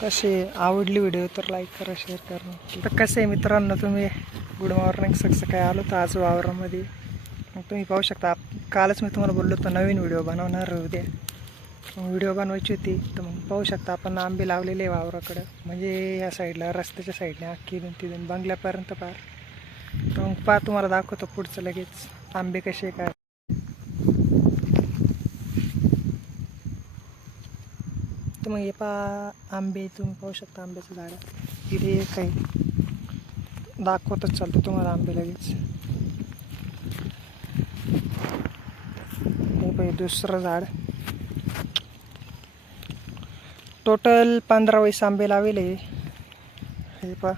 कसे आवडली व्हिडिओ तर लाईक करा शेअर करा. नक्की. तर कसं आहे मित्रांनो तुम्ही? गुड मॉर्निंग सक्स काय आलो तर आज वावरामध्ये. मग तुम्ही पाहू शकता कालच मी तुम्हाला बोललो होतो नवीन व्हिडिओ बनवणार उद्या मग व्हिडिओ बनवायची होती तर मग पाहू शकता आपण आंबे लावलेले आहे वावराकडं. म्हणजे या साईडला रस्त्याच्या साईडने अख्खी दोन तिथून बंगल्यापर्यंत पार. तर मग पा तुम्हाला दाखवतो पुढचं लगेच. आंबे कसे काय तर मग हे पहा आंबे तुम्ही पाहू शकता आंब्याचं झाड. इथे एक दाखवतच चालतं तुम्हाला आंबे लगेच. हे पाहिजे दुसरं झाड. टोटल पंधरा वीस आंबे लावले. हे पहा.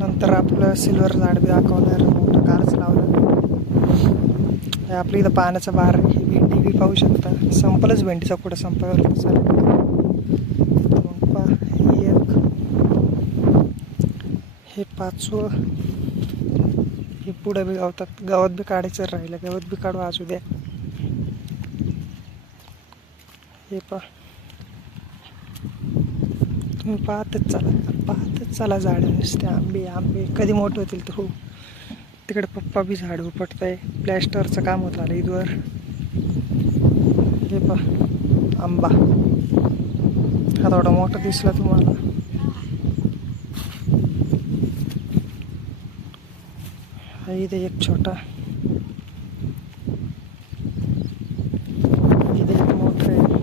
नंतर आपलं सिल्वर झाड बी दाखवणार. मोठं कारच लावलं आपल्या इथं पाण्याचं बार ही भेंडी बी पाहू शकता. संपलंच भेंडीचा कुठं संपावर चालेल. हे एक हे पाचवं. हे पुढं बी गावतात. गावात बी काढायचं राहिलं. गावात बी काढू आज उद्या. हे पहा. तुम्ही पाहतच चला. पाहतच चला झाडं नुसते. आंबे आंबे. कधी मोठे होतील तर हो. तिकडे पप्पा बी झाड उपटत आहे प्लॅस्टरचं काम होत आलं इथवर. हे पहा आंबा. हा थोडा मोठा दिसला तुम्हाला. हा इथे एक छोटा. इथे एक मोठा आहे.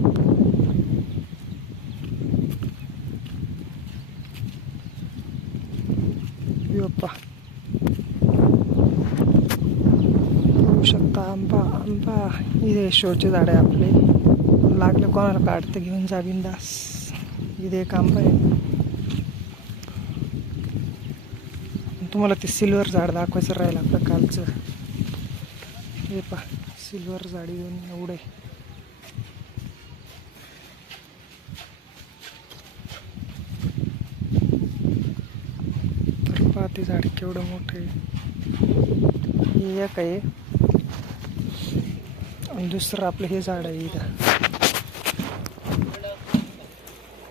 योप्पा होऊ शकता आंबा हा इथे शोचे झाड आहे आपले. लागलं कोणाला काढतं घेऊन जा बिंदास. इथे काम आहे. तुम्हाला ते सिल्वर झाड दाखवायचं राहील आपलं कालचं. हे पा सिल्वर झाड घेऊन एवढे तर पहा ते झाड केवढं मोठं आहे. एक आहे. आणि दुसरं आपलं हे झाड आहे इथं.